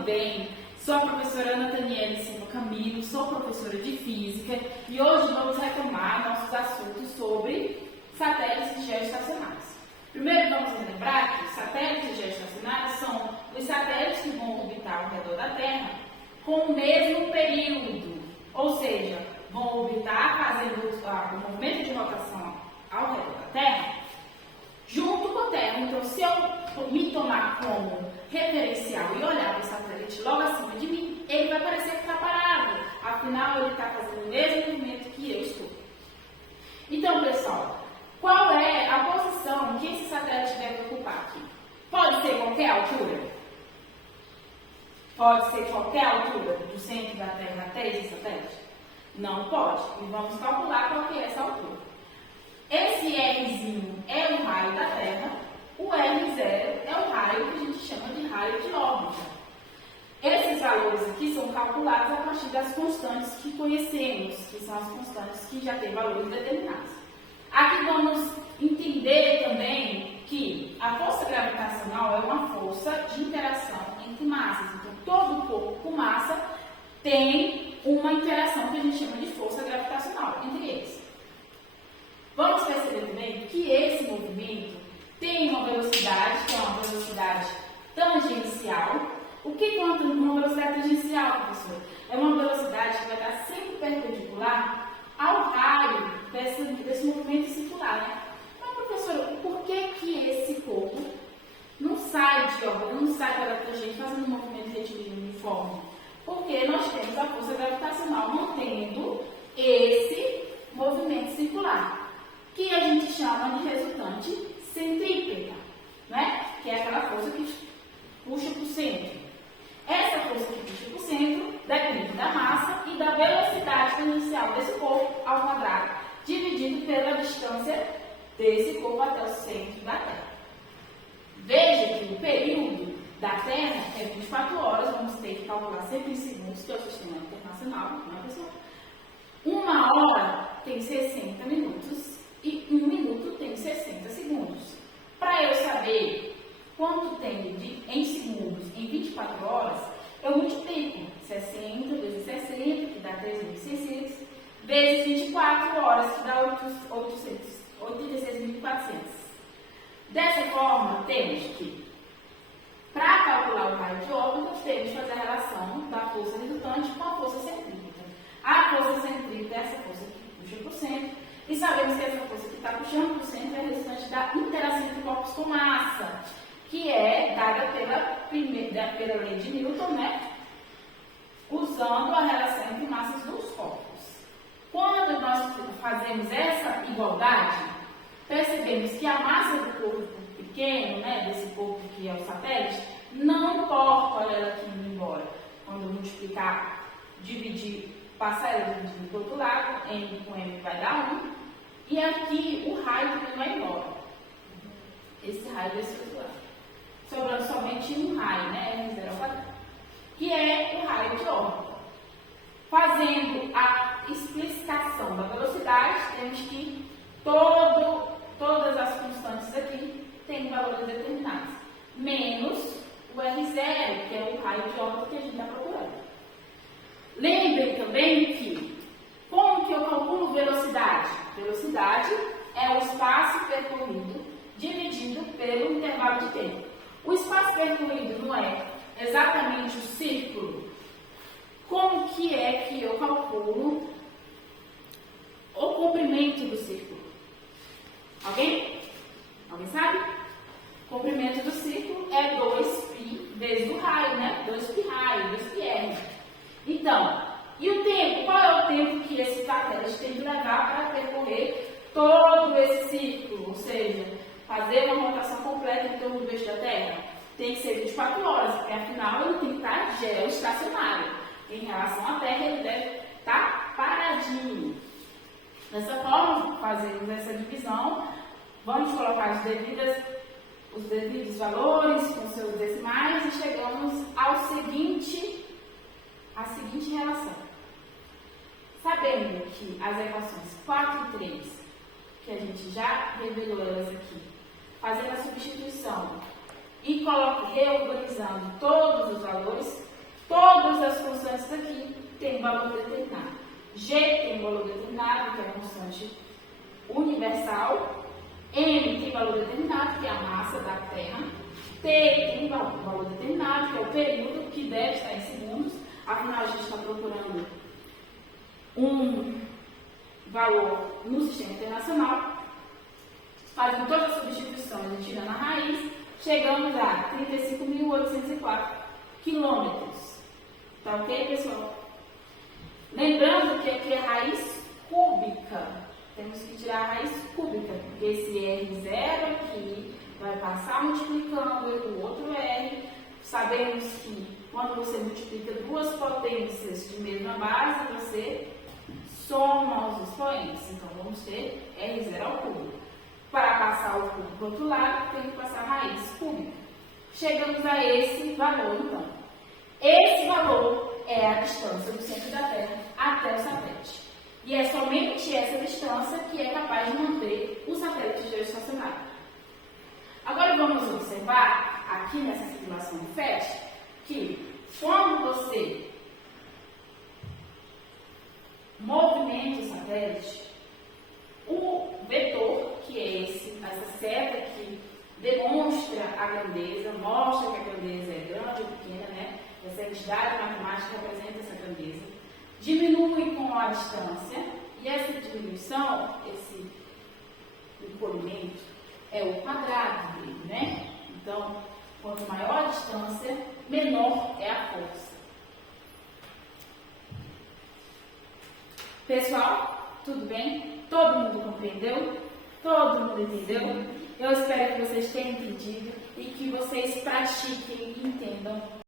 tudo bem? Sou a professora Ana Daniele Silva Camilo, sou professora de Física e hoje vamos retomar nossos assuntos sobre satélites geoestacionários. Primeiro vamos lembrar que satélites geoestacionários são os satélites que vão orbitar ao redor da Terra com o mesmo período, ou seja, vão orbitar fazendo o movimento de rotação ao redor da Terra junto com a Terra. Então, se eu me tomar como referencial e olhar para o satélite logo acima de mim, ele vai parecer que está parado. Afinal, ele está fazendo o mesmo movimento que eu estou. Então, pessoal, qual é a posição que esse satélite deve ocupar aqui? Pode ser qualquer altura? Pode ser qualquer altura do centro da Terra até esse satélite? Não pode. E vamos calcular qual que é essa altura. Esse Rzinho é o raio da Terra, o R0 é o raio que a gente chama de raio de órbita. Esses valores aqui são calculados a partir das constantes que conhecemos, que são as constantes que já têm valores determinados. Aqui vamos entender também que a força gravitacional é uma força de interação entre massas. Então, todo corpo com massa tem uma interação que a gente chama de força gravitacional entre eles. Vamos perceber também que esse movimento tem uma velocidade, que é uma velocidade tangencial. O que é uma velocidade tangencial, professor? É uma velocidade que vai estar sempre perpendicular ao raio desse movimento circular, né? Mas, professora, por que esse corpo não sai de órbita, não sai pela tangente fazendo um movimento retilíneo uniforme? Porque nós temos a força gravitacional mantendo esse movimento circular, que a gente chama de resultante centrípeta, né? Que é aquela força que puxa para o centro. Essa força que puxa para o centro depende da massa e da velocidade inicial desse corpo ao quadrado, dividido pela distância desse corpo até o centro da Terra. Veja que o período da Terra é 24 horas, vamos ter que calcular sempre em segundos, que é o sistema internacional, né, pessoal? Uma hora tem 60 minutos e um minuto tem 60 segundos. Para eu saber quanto tem em segundos em 24 horas, eu multiplico 60 vezes 60, que dá 3.600, vezes 24 horas, que dá 86.400. Dessa forma, temos que, para calcular o raio de órbita, temos que fazer a relação da força resultante com a força centrípeta. A força centrípeta é essa força que puxa para o centro, e sabemos que essa força que está puxando para o centro é a resultante da interação entre corpos com massa, que é dada pela lei de Newton, né? Usando a relação entre massas dos corpos. Quando nós fazemos essa igualdade, percebemos que a massa do corpo pequeno, né, desse corpo que é o satélite, não importa, olha ela aqui indo embora. Quando eu multiplicar, dividir, passar ela dividindo para o outro lado, M com M vai dar 1. E aqui o raio também vai embora. Esse raio vai ser outro lado. Sobrando somente um raio, né? R0 ao quadrado. Que é o raio de órbita. Fazendo a explicação da velocidade, temos que todas as constantes aqui têm valores determinados. Menos o R0, que é o raio de órbita que a gente está procurando. Lembrem também que, como que eu calculo velocidade? Velocidade é o espaço percorrido dividido pelo intervalo de tempo. O espaço percorrido não é exatamente o círculo. Como que é que eu calculo o comprimento do círculo? Alguém? Alguém sabe? O comprimento do círculo é 2π vezes o raio, né? 2π raio, 2πr. Então, e o tempo? Qual é o tempo que esse satélite tem que levar para percorrer todo esse círculo? Ou seja, fazer uma rotação completa em torno do eixo da Terra? Tem que ser 24 horas, porque afinal ele tem que estar geoestacionário. Em relação à Terra, ele deve estar paradinho. Dessa forma, fazemos essa divisão, vamos colocar os devidos valores com seus decimais e chegamos à seguinte relação. Sabendo que as equações 4 e 3, que a gente já revelou elas aqui, fazendo a substituição e reorganizando todos os valores, Todas as constantes aqui têm um valor determinado. G tem um valor determinado, que é a constante universal. M tem valor determinado, que é a massa da Terra. T tem valor determinado, que é o período, que deve estar em segundos. Afinal, a gente está procurando um valor no sistema internacional. Fazendo toda a substituição, a gente tira na raiz, chegamos a 35.804 quilômetros. Tá ok, pessoal? Lembrando que aqui é raiz cúbica. Temos que tirar a raiz cúbica, porque esse R0 aqui vai passar multiplicando o outro R. Sabemos que quando você multiplica duas potências de mesma base, você soma os expoentes. Então, vamos ter R0 ao cubo. Para passar o cubo para o outro lado, tem que passar a raiz cúbica. Chegamos a esse valor, então. Esse valor é a distância do centro da Terra até o satélite. E é somente essa distância que é capaz de manter o satélite geoestacionário. Agora vamos observar, aqui nessa simulação do FET, que quando você movimenta o satélite, o vetor, que é essa seta que demonstra a grandeza, mostra que a grandeza é grande ou pequena, né? Essa entidade matemática representa essa grandeza, diminui com a distância, e essa diminuição, esse encolhimento, é o quadrado dele, né? Então, quanto maior a distância, menor é a força. Pessoal, tudo bem? Todo mundo compreendeu? Todo mundo entendeu? Eu espero que vocês tenham entendido e que vocês pratiquem e entendam